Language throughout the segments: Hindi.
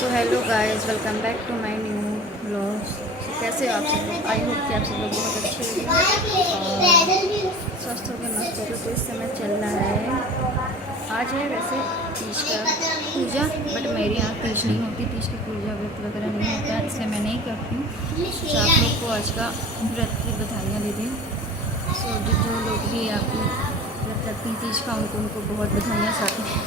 So hello guys, welcome back to my new vlog. कैसे हो आप सब लोग? आई होप कि आप सब लोग बहुत अच्छे होंगे और स्वस्थ होकर मस्त होकर। तो इस समय चल रहा है, आज है वैसे तीज का पूजा, बट मेरे यहाँ तीज नहीं होती। तीज की पूजा व्रत वगैरह नहीं होता है, इसलिए मैं नहीं करती हूँ। तो आप लोग को आज का व्रत की बधाइयाँ दे दें। सो जो लोग भी आपको व्रत रखती हैं तीज का, उनको बहुत बधाइयाँ साथ हैं,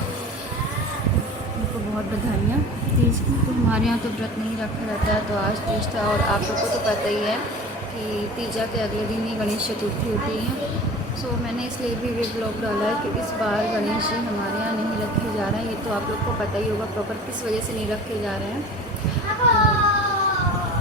उनको बहुत बधाइयाँ तीज की। तो हमारे यहाँ तो व्रत नहीं रखा जाता है, तो आज तीज था। और आप लोग को तो पता ही है कि तीजा के अगले दिन ही गणेश चतुर्थी होती है। सो मैंने इसलिए भी ब्लॉग डाला है कि इस बार गणेश जी हमारे यहाँ नहीं रखे जा रहे हैं। ये तो आप लोग को पता ही होगा प्रॉपर किस वजह से नहीं रखे जा रहे हैं।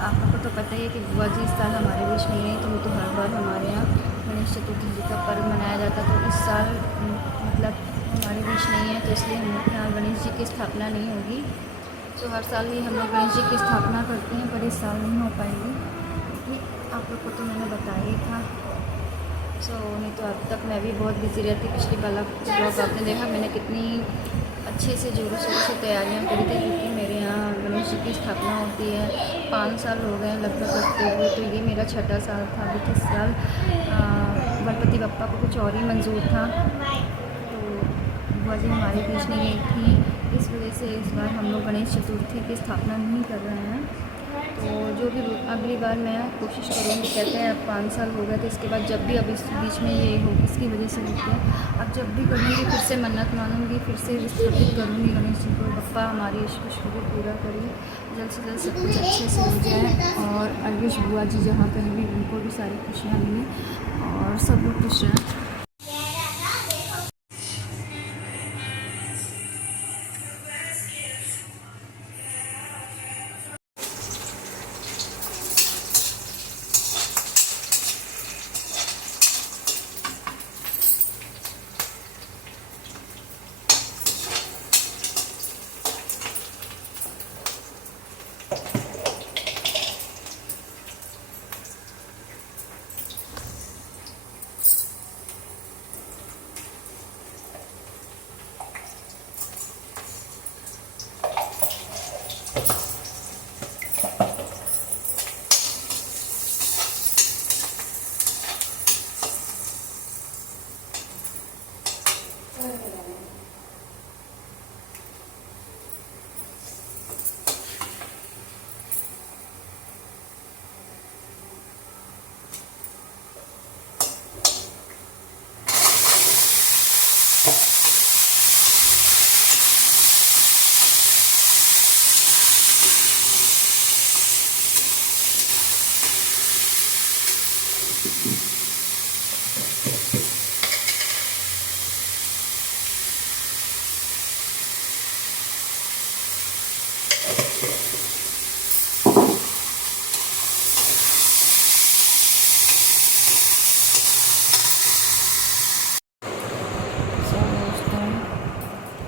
आप लोग को तो पता ही है कि बुआ जी इस साल हमारे बीच में नहीं, तो हर बार हमारे यहाँ गणेश चतुर्थी जी का पर्व मनाया जाता। तो इस साल मतलब हमारे बीच नहीं है, तो इसलिए हम लोग यहाँ गणेश जी की स्थापना नहीं होगी। तो हर साल ही हम लोग गणेश जी की स्थापना करते हैं, पर इस साल नहीं हो पाएगी क्योंकि आप लोग को तो मैंने बताया ही था। नहीं तो अब तक मैं भी बहुत बिजी रहती। पिछली वाला ब्लॉग आपने देखा, मैंने कितनी अच्छे से जोरों शोरों से तैयारियां करी थी, क्योंकि मेरे यहाँ गणेश जी की स्थापना होती है। 5 साल हो गए लगभग करते हुए, तो ये मेरा 6ठा साल था। अभी किस साल गणपति बप्पा को कुछ और ही मंजूर था, तो बुआ जी हमारे बीच नहीं थी। इस वजह से इस बार हम लोग गणेश चतुर्थी की स्थापना नहीं कर रहे हैं। तो जो भी अगली बार मैं कोशिश करूँगी। कहते हैं अब 5 साल हो गए, तो इसके बाद जब भी अब इस बीच में ये हो, इसकी वजह से होती है। अब जब भी करूँगी फिर से मन्नत मानूँगी, फिर से स्थापित करूँगी गणेश जी को। बप्पा हमारी इस खुश को भी पूरा करिए, जल्द से जल्द सब कुछ अच्छे से हो जाए। और आयुष बुआ जी जहाँ कहीं भी, उनको भी सारी खुशियाँ मिलें और सब लोग खुश रहें।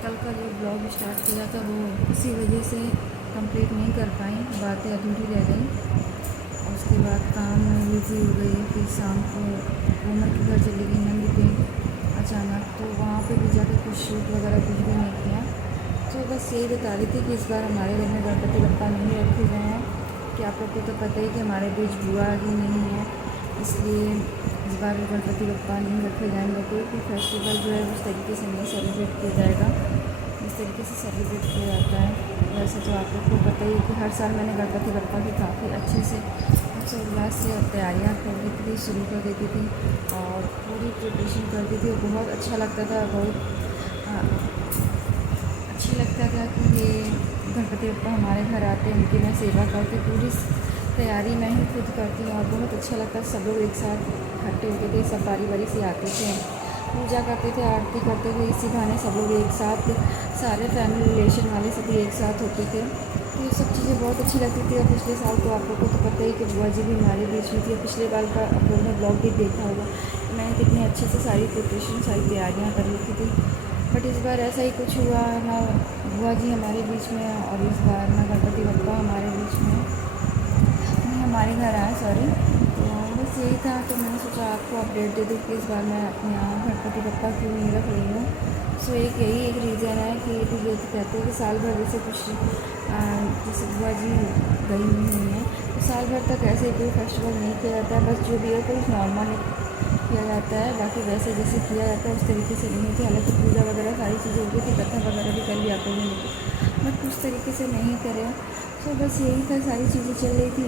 कल का जो ब्लॉग स्टार्ट किया था वो इसी वजह से कंप्लीट नहीं कर पाई, बातें अधूरी रह गई। उसके बाद काम में बिज़ी हो गई। फिर शाम को उमर के घर चली गई नंद पे अचानक, तो वहाँ पे भी जाकर कुछ शूट वगैरह कुछ भी नहीं किया। तो बस यही बता रही थी कि इस बार हमारे घर में गणपति बप्पा नहीं रखे गए हैं, कि आप लोग को तो पता ही कि हमारे बीच बुआ ही नहीं है, इसलिए इस बार गणपति बप्पा नहीं रखे जाएंगे। कोई भी फेस्टिवल जो है उस तरीके से नहीं सेलिब्रेट किया जाएगा जिस तरीके से सेलिब्रेट किया जाता है। वैसे तो आप लोग को पता ही कि हर साल मैंने गणपति बप्पा की काफ़ी अच्छे से उल्लास से तैयारियाँ कर देती थी, शुरू कर देती थी और पूरी प्रिपरेशन करती थी। बहुत अच्छा लगता था, बहुत अच्छा लगता था कि ये गणपति बप्पा हमारे घर आते हैं, उनकी मैं सेवा करती। पूरी तैयारी मैं ही खुद करती हूँ और बहुत अच्छा लगता है। सब लोग एक साथ इकट्ठे होते थे, सब बारी बारी से आते थे, पूजा करते थे, आरती करते थे। इसी बहाने सब लोग एक साथ, सारे फैमिली रिलेशन वाले सभी एक साथ होते थे। तो ये सब चीज़ें बहुत अच्छी लगती थी। और पिछले साल तो आप लोग को तो पता ही कि बुआ जी भी हमारे बीच में थी। पिछले बार का आप लोगों ने ब्लॉग भी देखा होगा, मैंने कितने अच्छे से सारी प्रिपरेशन, सारी तैयारियाँ कर रखी थी। बट इस बार ऐसा ही कुछ हुआ ना, बुआ जी हमारे बीच में और इस बार ना गणपति बप्पा हमारे बीच में नहीं, हमारे घर आए, सॉरी। तो बस यही था, तो मैंने सोचा आपको अपडेट दे दूँ कि इस बार मैं अपने यहाँ गणपति बप्पा क्यों नहीं रख रही हूँ। सो एक रीज़न है कि ये तो कहते हैं कि साल भर जैसे कुछ जैसे बुआ जी गई हुई हैं तो साल भर तक ऐसे कोई फेस्टिवल नहीं किया जाता है, बस जो भी है कुछ नॉर्मल किया जाता है, बाकी वैसे जैसे किया जाता है उस तरीके से नहीं थी। हालांकि पूजा वगैरह सारी चीज़ें हो गई थी, कथा वगैरह भी कर लिया आप लोगों ने, बट उस तरीके से नहीं करे। तो बस यही था, सारी चीज़ें चल रही थी।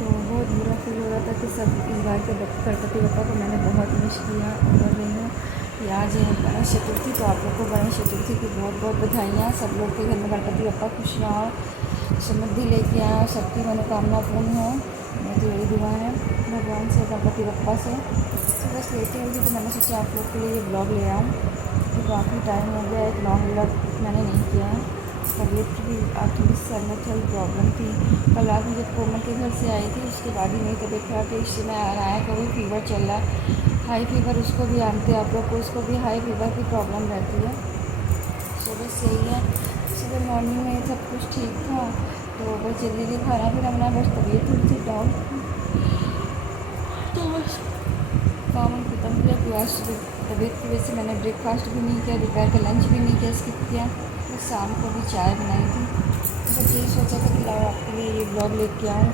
तो बहुत बुरा फील हो रहा था कि सब इस बार के गणपति बप्पा को मैंने बहुत मिस किया और कर रही हूँ कि आज है गणेश चतुर्थी। तो आप लोग को गणेश चतुर्थी की बहुत बहुत बधाइयाँ। सब लोग के घर में गणपति बप्पा खुशियाँ हो, समृद्धि लेके आए, सबकी मनोकामना पूर्ण हो, मेरी तो यही दुआ है भगवान से, गणपति बप्पा से। तो बस लेटी हुई थी तो मैंने सोचा आप लोग के लिए ये ब्लॉग ले आऊँ, तो काफ़ी टाइम हो गया एक लॉन्ग ब्लॉग मैंने नहीं किया है। तबीयत की भी आज थोड़ी सर में थोड़ी प्रॉब्लम थी। कल रात में जब कोमल के घर से आई थी उसके बाद ही मेरी तबीयत खराब थी। इससे मैं आया को भी फीवर चल रहा है, हाई फीवर, उसको भी जानते हैं आप लोग को, उसको भी हाई फीवर की प्रॉब्लम रहती है। सो बस यही है, सुबह मॉर्निंग में सब कुछ ठीक था तो बस जल्दी खाना पीना बना, बस तबीयत थोड़ी सी डाउन, तो बस काम खत्म किया। फिर आज तबीयत की वजह से मैंने ब्रेकफास्ट भी नहीं किया, दोपहर का लंच भी नहीं किया, स्किप किया। फिर शाम को भी चाय बनाई थी। बस यही सोचा था कि लाओ आपके लिए ये ब्लॉग लेके आऊँ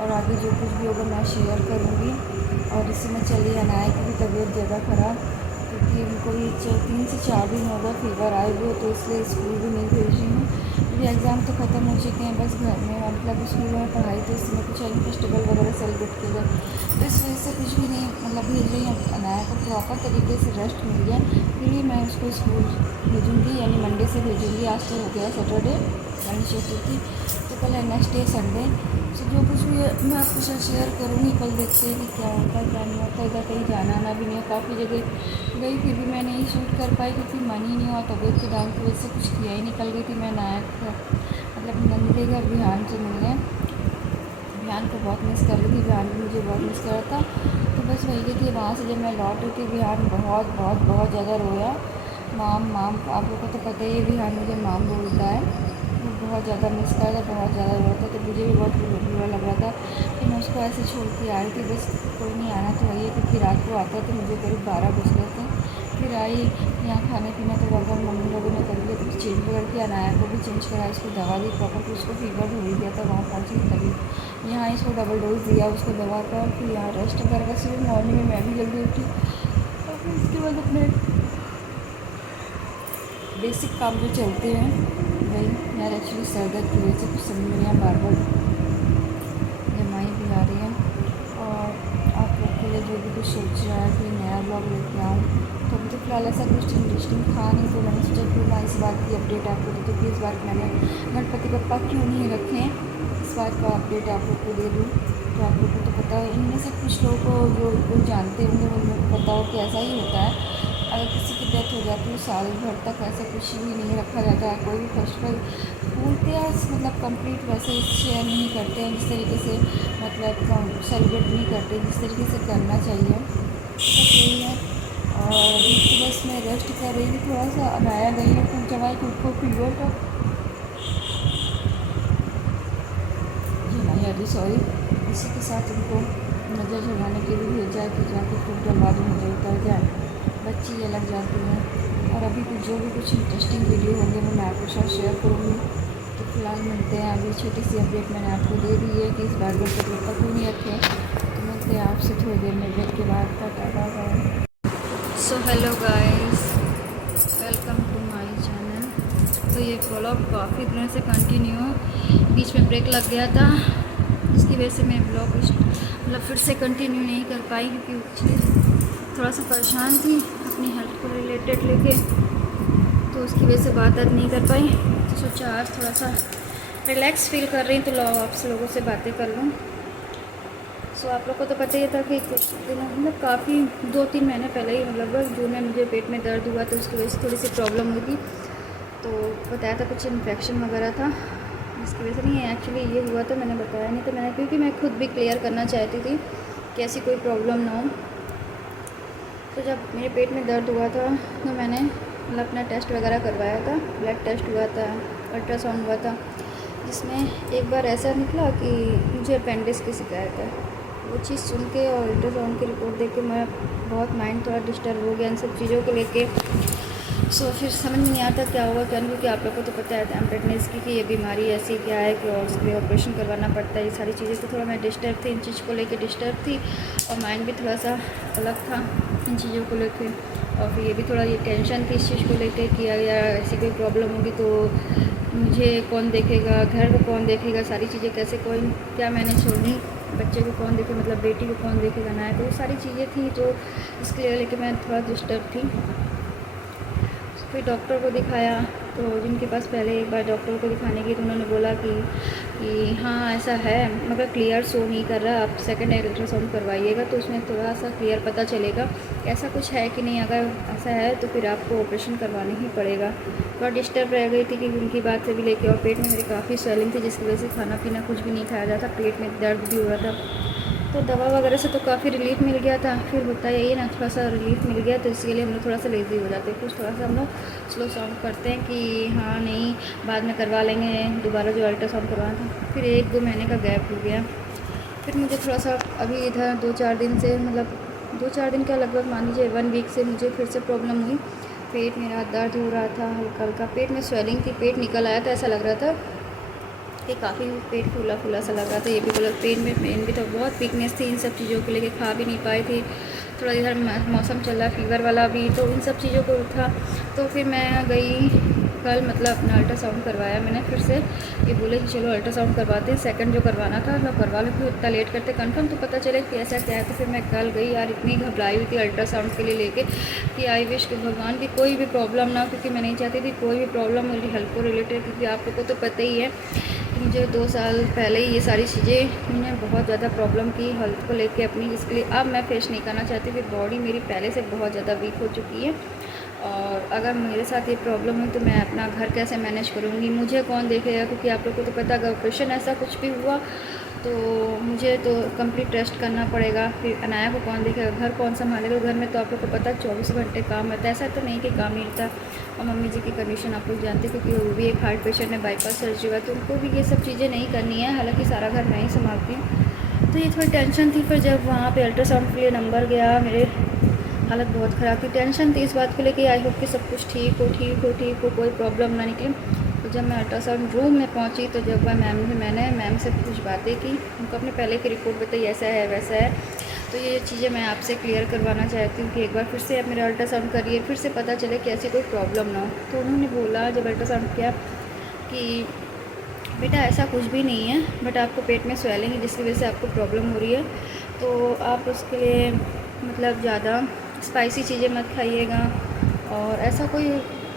और आगे जो कुछ भी होगा मैं शेयर करूँगी। और इसी में चली अनाया की भी तबीयत ज़्यादा ख़राब, क्योंकि उनको ये 3 से 4 दिन होगा फीवर आए हुए, तो इसलिए स्कूल भी नहीं भेज रही हूँ। ये एग्ज़ाम तो ख़त्म हो चुके हैं, बस घर में मतलब स्कूल में पढ़ाई तो इसमें कुछ फेस्टिवल वगैरह सेलिब्रेट किए गए, तो इस वजह से कुछ भी नहीं मतलब भेज रही हूँ। अनाया को प्रॉपर तरीके से रेस्ट मिल गया, फिर मैं उसको स्कूल भेजूँगी, यानी मंडे से भेजूँगी। आज तो हो गया सैटरडे गणेश चतुर्थी, तो कल है नेक्स्ट डे संडे। तो जो कुछ भी मैं आपके साथ शेयर करूँगी, कल देखते हैं कि क्या होता है क्या नहीं होता। इधर कहीं जाना आना भी नहीं है, काफ़ी जगह गई फिर भी मैं नहीं शूट कर पाई क्योंकि मन ही नहीं हुआ, तबीयत के डाउन की वजह से कुछ किया ही। निकल गई थी मैं नायक मतलब नंदी के घर बिहान से मिलने, बिहान को बहुत मिस कर रही थी, बिहान भी मुझे बहुत मिस कर रहा था। तो बस वही गई थी, वहाँ से जब मैं लौट रही थी बिहान बहुत बहुत बहुत ज़्यादा रोया। माम माम, आप लोगों को तो पता ही है बिहान मुझे माम बोलता है, बहुत ज़्यादा मिस कर रहा था, बहुत ज़्यादा रो था। तो मुझे भी बहुत बुरा लग रहा था कि मैं उसको ऐसे छोड़ के आई थी। बस कोई नहीं, आना तो वही है क्योंकि रात को आता तो मुझे करीब 12 बज गए थे। फिर आई यहाँ खाने पीना तो वगैरह मम्मी लोगों ने कर लिया, तो चेंज वगैरह किया, अनाया को भी चेंज करा, उसको दवा दी प्रॉपर, फिर उसको फीवर हो ही गया था। वहाँ पहुँची तभी यहाँ इसको डबल डोज दिया उसको दवा का, फिर यहाँ रेस्ट वगैरह का। सुबह मॉर्निंग में मैं भी जल्दी उठी और फिर उसके बाद अपने बेसिक काम जो चलते हैं वही। यार एक्चुअली सर दर्द की वजह से कुछ समझ में नहीं, बार बार जमाई भी आ रही है। और आप लोग के लिए जो भी कुछ सोच रहा है कि नया ब्लॉग लेके आऊँ, तो अभी तो फिलहाल ऐसा कुछ इंटरेस्टिंग था नहीं, तो मैंने सोचा क्यों ना इस बात की अपडेट आपको दे दूँ कि इस बार मैंने गणपति बप्पा क्यों नहीं रखे हैं, इस बात का अपडेट आप लोग को दे दूँ। तो आप लोग को तो पता है, इनमें से कुछ लोगों को जो लोग जानते होंगे उन लोगों को पता हो कि ऐसा ही होता है। अगर किसी की डेथ हो जाती है साल भर तक ऐसा कुछ भी नहीं रखा जाता है, कोई भी फेस्टिवल भूलते हैं मतलब कंप्लीट वैसे शेयर नहीं करते हैं जिस तरीके से मतलब सेलिब्रेट नहीं करते जिस तरीके से करना चाहिए। बस यही है। और अभी तो बस मैं रेस्ट कर रही थी, थोड़ा सा अनाया गई है फिर जब आई खुद को फीवर था जी नहीं अभी सॉरी, इसी के साथ उनको नज़र झुकाने के लिए भेजा है कि जाके खूब डलवा दो, नज़र उतर जाए, बच्ची ये लग जाती है। और अभी कुछ जो भी कुछ इंटरेस्टिंग वीडियो होंगे वो मैं आपके साथ शेयर करूँगी। तो फिलहाल मिलते हैं, अभी छोटी सी अपडेट मैंने आपको दे दी है कि इस बार गणपति बप्पा क्यों नहीं रखे। तो मिलते हैं आपसे थोड़ी देर में ब्रेक के बाद। Tata. So hello guys, welcome to my channel. तो ये ब्लॉग काफ़ी दिनों से कंटिन्यू, बीच में ब्रेक लग गया था जिसकी वजह से मैं ब्लॉग मतलब फिर से कंटिन्यू नहीं कर पाई क्योंकि थोड़ा सा परेशान थी अपनी हेल्थ को रिलेटेड लेके, तो उसकी वजह से बात नहीं कर पाई। तो सोचा आज थोड़ा सा रिलैक्स फील कर रही, तो लो आपसे लोगों से बातें कर लूँ। सो आप लोग को तो पता ही था कि कुछ दिन मतलब काफ़ी 2-3 महीने पहले ही मतलब जून में मुझे पेट में दर्द हुआ, तो उसकी वजह से थोड़ी सी प्रॉब्लम हुई थी। तो बताया था कुछ इन्फेक्शन वगैरह था, जिसकी वजह से नहीं एक्चुअली ये हुआ था, मैंने बताया नहीं था मैंने, क्योंकि मैं खुद भी क्लियर करना चाहती थी कि ऐसी कोई प्रॉब्लम ना हो। तो जब मेरे पेट में दर्द हुआ था तो मैंने मतलब अपना टेस्ट वगैरह करवाया था, ब्लड टेस्ट हुआ था, अल्ट्रासाउंड हुआ था, जिसमें एक बार ऐसा निकला कि मुझे अपेंडिक्स की शिकायत है। वो चीज़ सुन के और अल्ट्रासाउंड की रिपोर्ट देख के मैं बहुत माइंड थोड़ा डिस्टर्ब हो गया इन सब चीज़ों को लेके। फिर समझ में नहीं आता क्या होगा क्या नहीं, क्योंकि आप लोग को तो पता है प्रेगनेंसी की कि ये बीमारी ऐसी क्या है कि और उसके लिए ऑपरेशन करवाना पड़ता है, ये सारी चीज़ें। तो थोड़ा मैं डिस्टर्ब थी, इन चीज़ को लेके डिस्टर्ब थी, और माइंड भी थोड़ा सा अलग था इन चीज़ों को लेके। और फिर ये भी थोड़ा ये टेंशन थी इस चीज़ को लेके कि यार ऐसी कोई प्रॉब्लम होगी तो मुझे कौन देखेगा, घर को कौन देखेगा, सारी चीज़ें कैसे कोई क्या मैनेज होगी, बच्चे को कौन देखे, मतलब बेटी को कौन देखेगा ना है। तो ये सारी चीज़ें थी जो इसके लिए लेके मैं थोड़ा डिस्टर्ब थी। फिर डॉक्टर को दिखाया, तो जिनके पास पहले एक बार डॉक्टर को दिखाने की, तो उन्होंने बोला कि हाँ ऐसा है, मगर क्लियर शो नहीं कर रहा, आप सेकंड अल्ट्रासाउंड करवाइएगा तो उसमें थोड़ा सा क्लियर पता चलेगा ऐसा कुछ है कि नहीं। अगर ऐसा है तो फिर आपको ऑपरेशन करवाना ही पड़ेगा। थोड़ा डिस्टर्ब रह गई थी कि उनकी बात से भी लेके, और पेट में मेरी काफ़ी स्वेलिंग थी जिसकी वजह से खाना पीना कुछ भी नहीं खाया जाता, पेट में दर्द भी हो रहा था। तो दवा वगैरह से तो काफ़ी रिलीफ मिल गया था। फिर होता यही ना, थोड़ा सा रिलीफ मिल गया तो इसके लिए हम लोग थोड़ा सा लेज़ी हो जाते हैं, कुछ थोड़ा सा हम लोग स्लो साउंड करते हैं कि हाँ नहीं बाद में करवा लेंगे दोबारा जो अल्ट्रासाउंड करवाना था। फिर 1-2 महीने का गैप हो गया। फिर मुझे थोड़ा सा अभी इधर 2-4 दिन से, मतलब 2-4 दिन क्या, लगभग मान लीजिए 1 वीक से मुझे फिर से प्रॉब्लम हुई। पेट मेरा दर्द हो रहा था, हल्का हल्का पेट में स्वेलिंग थी, पेट निकल आया था, ऐसा लग रहा था कि काफ़ी पेट फूला फूला सा लग रहा था। ये भी बोला पेन भी था, बहुत वीकनेस थी, इन सब चीज़ों को लेके खा भी नहीं पाई थी। थोड़ा इधर मौसम चल रहा फीवर वाला भी, तो इन सब चीज़ों को था। तो फिर मैं गई कल, मतलब अपना अल्ट्रासाउंड करवाया मैंने फिर से। ये बोले कि चलो अल्ट्रासाउंड करवाते हैं, सेकंड जो करवाना था मैं करवा लूँ, फिर इतना लेट करते कंफर्म तो पता चले कि ऐसा क्या है। तो फिर मैं कल गई यार, इतनी घबराई हुई थी अल्ट्रासाउंड के लिए लेके कि आई विश कि भगवान की कोई भी प्रॉब्लम ना हो, क्योंकि मैं नहीं चाहती थी कोई भी प्रॉब्लम मेरी हेल्थ को रिलेटेड, क्योंकि आप लोग को तो पता ही है कि मुझे 2 साल पहले ही ये सारी चीज़ें मैंने बहुत ज़्यादा प्रॉब्लम की हेल्थ को लेके अपनी, जिसके लिए अब मैं फेस नहीं करना चाहती थी। बॉडी मेरी पहले से बहुत ज़्यादा वीक हो चुकी है, और अगर मेरे साथ ये प्रॉब्लम हुई तो मैं अपना घर कैसे मैनेज करूँगी, मुझे कौन देखेगा, क्योंकि आप लोग को तो पता अगर ऑपरेशन ऐसा कुछ भी हुआ तो मुझे तो कंप्लीट रेस्ट करना पड़ेगा। फिर अनाया को कौन देखेगा, घर कौन संभालेगा। घर में तो आप लोग को पता 24 घंटे काम रहता है, ऐसा तो नहीं कि काम नहीं रहता। और मम्मी जी की कंडीशन आप लोग जानते हैं, क्योंकि वो भी एक हार्ट पेशेंट है, बाईपास सर्जरी हुआ, तो उनको भी ये सब चीज़ें नहीं करनी है। हालांकि सारा घर मैं ही संभालती हूँ, तो ये थोड़ी टेंशन थी। फिर जब वहाँ पे अल्ट्रासाउंड के लिए नंबर गया, मेरे हालत बहुत ख़राब थी, टेंशन थी इस बात को लेके आई होप कि सब कुछ ठीक हो, कोई प्रॉब्लम ना निकले। तो जब मैं अल्ट्रासाउंड रूम में पहुंची, तो जब मैंने मैम से कुछ बातें की, उनको अपने पहले की रिपोर्ट बताई, ऐसा है वैसा है। तो ये चीज़ें मैं आपसे क्लियर करवाना चाहती हूँ कि एक बार फिर से आप मेरा अल्ट्रासाउंड करिए, फिर से पता चले कि ऐसी कोई प्रॉब्लम ना हो। तो उन्होंने बोला जब अल्ट्रासाउंड किया कि बेटा ऐसा कुछ भी नहीं है, बट आपको पेट में स्वेलिंग है जिसकी वजह से आपको प्रॉब्लम हो रही है, तो आप उसके लिए मतलब ज़्यादा स्पाइसी चीज़ें मत खाइएगा, और ऐसा कोई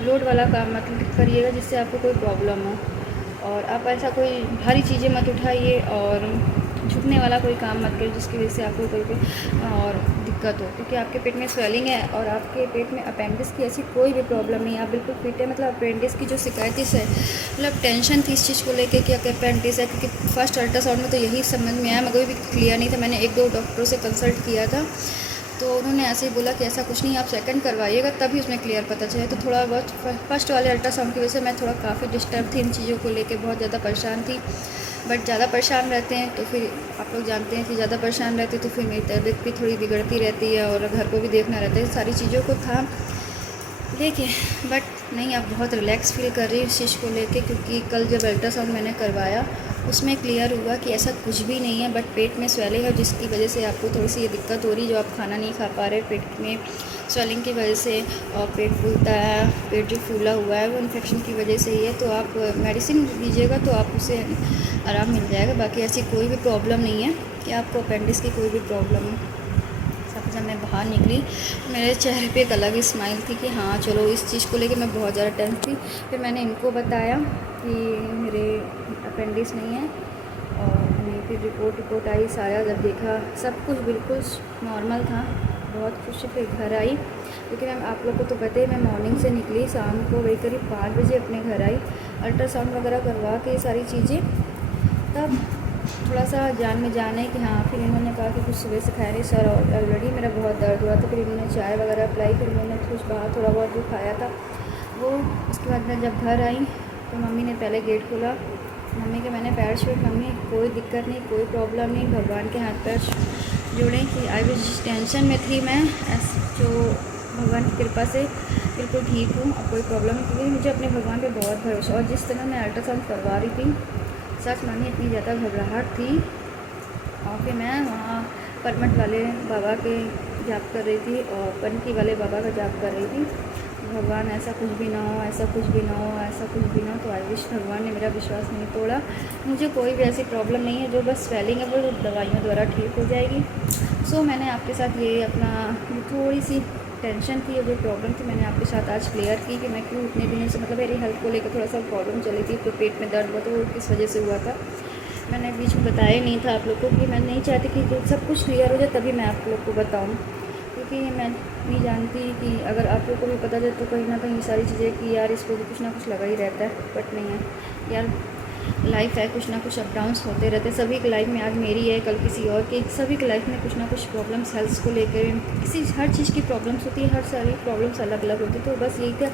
लोड वाला काम मत करिएगा जिससे आपको कोई प्रॉब्लम हो, और आप ऐसा कोई भारी चीज़ें मत उठाइए, और झुकने वाला कोई काम मत करिए जिसकी वजह से आपको कोई और दिक्कत हो, क्योंकि आपके पेट में स्वेलिंग है और आपके पेट में अपेंडिक्स की ऐसी कोई भी प्रॉब्लम नहीं है, आप बिल्कुल फिट है। मतलब अपेंडिक्स की जो शिकायत है, मतलब टेंशन थी इस चीज़ को लेके कि अपेंडिक्स है, क्योंकि फर्स्ट अल्ट्रासाउंड में तो यही समझ में आया, मगर भी क्लियर नहीं था। मैंने 1-2 डॉक्टरों से कंसल्ट किया था, तो उन्होंने ऐसे ही बोला कि ऐसा कुछ नहीं, आप सेकंड करवाइएगा तभी उसमें क्लियर पता चले। तो थोड़ा बहुत फर्स्ट वाले अल्ट्रासाउंड की वजह से मैं थोड़ा काफ़ी डिस्टर्ब थी, इन चीज़ों को लेके बहुत ज़्यादा परेशान थी। बट ज़्यादा परेशान रहते हैं तो फिर आप लोग जानते हैं कि ज़्यादा परेशान रहते हैं तो फिर मेरी तबीयत भी थोड़ी बिगड़ती रहती है, और घर को भी देखना रहता है, सारी चीज़ों को था देखिए। बट नहीं, आप बहुत रिलैक्स फील कर रही है इस चीज़ को लेके, क्योंकि कल जब अल्ट्रासाउंड मैंने करवाया उसमें क्लियर हुआ कि ऐसा कुछ भी नहीं है, बट पेट में स्वेलिंग है जिसकी वजह से आपको थोड़ी सी ये दिक्कत हो रही है, जो आप खाना नहीं खा पा रहे पेट में स्वेलिंग की वजह से, और पेट फूलता है, पेट जो फूला हुआ है वो इन्फेक्शन की वजह से ही है। तो आप मेडिसिन लीजिएगा तो आप उसे आराम मिल जाएगा, बाकी ऐसी कोई भी प्रॉब्लम नहीं है कि आपको अपेंडिक्स की कोई भी प्रॉब्लम है। जब मैं बाहर निकली मेरे चेहरे पे एक अलग ही स्माइल थी कि हाँ चलो, इस चीज़ को लेके मैं बहुत ज़्यादा टेंस थी। फिर मैंने इनको बताया कि मेरे अपेंडिक्स नहीं है, और मैंने फिर रिपोर्ट आई, सारा जब देखा सब कुछ बिल्कुल नॉर्मल था, बहुत खुश फिर घर आई। क्योंकि मैम आप लोग को तो पता ही, मैं मॉर्निंग से निकली, शाम को वही करीब 5 बजे अपने घर आई, अल्ट्रासाउंड वगैरह करवा के ये सारी चीज़ें, तब थोड़ा सा जान में जान है कि हाँ। फिर इन्होंने कहा कि कुछ सुबह से खाया नहीं सर, और ऑलरेडी मेरा बहुत दर्द हुआ था, फिर इन्होंने चाय वगैरह पिलाई, फिर इन्होंने कुछ बाहर थोड़ा बहुत जो खाया था वो। उसके बाद मैं जब घर आई तो मम्मी ने पहले गेट खोला, मम्मी के मैंने पैर छुए, मम्मी कोई दिक्कत नहीं, कोई प्रॉब्लम नहीं, भगवान के हाथ पैर जोड़ें कि आई भी जिस टेंशन में थी मैं, जो भगवान की कृपा से बिल्कुल ठीक हूँ, अब कोई प्रॉब्लम नहीं, क्योंकि मुझे अपने भगवान पे बहुत भरोसा। और जिस तरह मैं अल्ट्रासाउंड करवा रही थी, सच मानिए इतनी ज़्यादा घबराहट थी। और फिर मैं वहाँ परमट वाले बाबा के जाप कर रही थी और पनकी वाले बाबा का जाप कर रही थी। भगवान ऐसा कुछ भी ना हो, ऐसा कुछ भी ना हो, ऐसा कुछ भी ना हो। तो आई विश भगवान ने मेरा विश्वास नहीं तोड़ा। मुझे कोई भी ऐसी प्रॉब्लम नहीं है, जो बस स्वेलिंग है वो दवाइयों द्वारा ठीक हो जाएगी। सो मैंने आपके साथ ये अपना थोड़ी सी टेंशन थी और जो प्रॉब्लम थी मैंने आपके साथ आज क्लियर की कि मैं क्यों इतने दिनों से, मतलब मेरी हेल्थ को लेकर थोड़ा सा प्रॉब्लम चली थी, तो पेट में दर्द हुआ, तो वो किस वजह से हुआ था मैंने बीच में बताया ही नहीं था आप लोग को, कि मैं नहीं चाहती कि सब कुछ क्लियर हो जाए तभी मैं आप लोग को बताऊँ। क्योंकि मैं नहीं जानती कि अगर आप लोग को भी पता चले तो कहीं ना कहीं सारी चीज़ें कि यार इसको भी कुछ ना कुछ लगा ही रहता है, बट नहीं है यार, लाइफ है, कुछ ना कुछ अप डाउन्स होते रहते हैं सभी की लाइफ में। आज मेरी है, कल किसी और की, सभी की लाइफ में कुछ ना कुछ प्रॉब्लम्स हेल्थ को लेकर, किसी हर चीज़ की प्रॉब्लम्स होती है, हर सारी प्रॉब्लम्स अलग अलग होती है। तो बस यही था।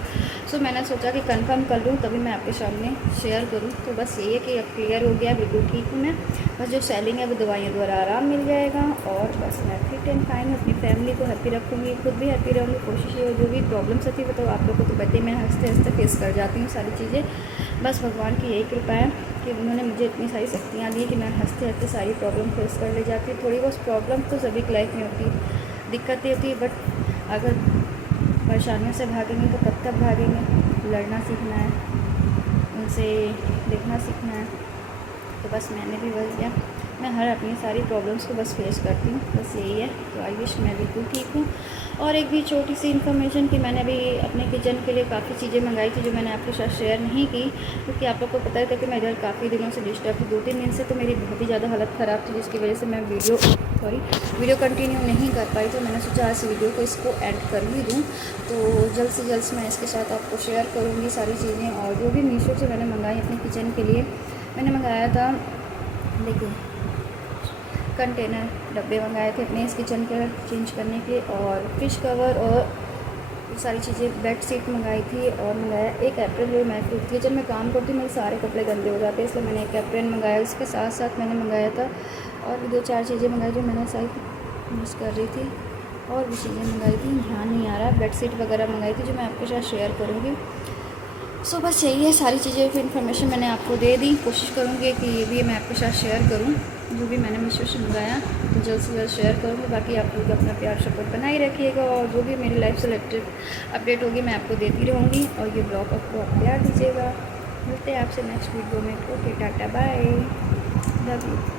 सो मैंने सोचा कि कंफर्म कर लूँ तभी मैं आपके सामने शेयर करूँ। तो बस यही है कि अब क्लियर हो गया, बिल्कुल ठीक हूँ मैं। बस जो सेलिंग है वो दवाइयों द्वारा आराम मिल जाएगा और बस मैं फिट एंड फाइन हूँ, अपनी फैमिली को हैप्पी रखूँगी, खुद भी हैप्पी रहूँगी। कोशिश ये, जो भी प्रॉब्लम्स होती है वो तो आप लोग को तो बताइए, मैं हंसते हंसते फेस कर जाती हूँ सारी चीज़ें। बस भगवान की यही कृपा है कि उन्होंने मुझे इतनी सारी शक्तियाँ दी कि मैं हंसते हंसते सारी प्रॉब्लम फेस कर ले जाती हूँ। थोड़ी बहुत प्रॉब्लम तो सभी की लाइफ में होती है, दिक्कतें होती है, बट अगर परेशानियों से भागेंगे तो कब तक भागेंगे। लड़ना सीखना है, उनसे देखना सीखना है। तो बस मैंने भी वही किया, मैं हर अपनी सारी प्रॉब्लम्स को बस फेस करती हूँ, बस यही है। तो आई विश मैं बिल्कुल ठीक हूँ। और एक भी छोटी सी इन्फॉर्मेशन कि मैंने अभी अपने किचन के लिए काफ़ी चीज़ें मंगाई थी, जो मैंने आपके साथ शेयर नहीं की, क्योंकि आप लोग को पता है कि मैं इधर काफ़ी दिनों से डिस्टर्ब थी। 2-3 दिन से तो मेरी बहुत ही ज़्यादा हालत ख़राब थी, जिसकी वजह से मैं वीडियो कंटिन्यू नहीं कर पाई। तो मैंने सोचा आज वीडियो को इसको एंड कर ही दूँ। तो जल्द से जल्द मैं इसके साथ आपको शेयर करूँगी सारी चीज़ें। और जो भी मीशो से मैंने मंगाई अपने किचन के लिए, मैंने मंगाया था, देखिए कंटेनर डब्बे मंगाए थे अपने इस किचन के चेंज करने के, और फिश कवर और सारी चीज़ें, बेड शीट मंगाई थी, और मंगाया एक एप्रन। जो मैं किचन में काम करती हूँ, मेरे सारे कपड़े गंदे हो जाते हैं, इसलिए मैंने एक एप्रन मंगाया। इसके साथ साथ मैंने मंगाया था और भी 2-4 चीज़ें मंगाई जो मैंने शायद यूज़ कर रही थी, और भी चीज़ें मंगाई थी, ध्यान नहीं आ रहा। बेड शीट वगैरह मंगाई थी जो मैं आपके साथ शेयर करूँगी। सो बस यही है, सारी चीज़ें की इन्फॉर्मेशन मैंने आपको दे दी। कोशिश करूँगी कि ये भी मैं आपके साथ शेयर करूँ, जो भी मैंने मीशो से मंगाया, तो जल्द से जल्द शेयर करूँगी। बाकी आप लोग अपना प्यार सपोर्ट बनाए रखिएगा, और जो भी मेरी लाइफ से रिलेटेड अपडेट होगी मैं आपको देती रहूँगी। और ये ब्लॉग आपको आप प्यार दीजिएगा। मिलते हैं आपसे नेक्स्ट वीडियो में। Okay, tata bye, love you.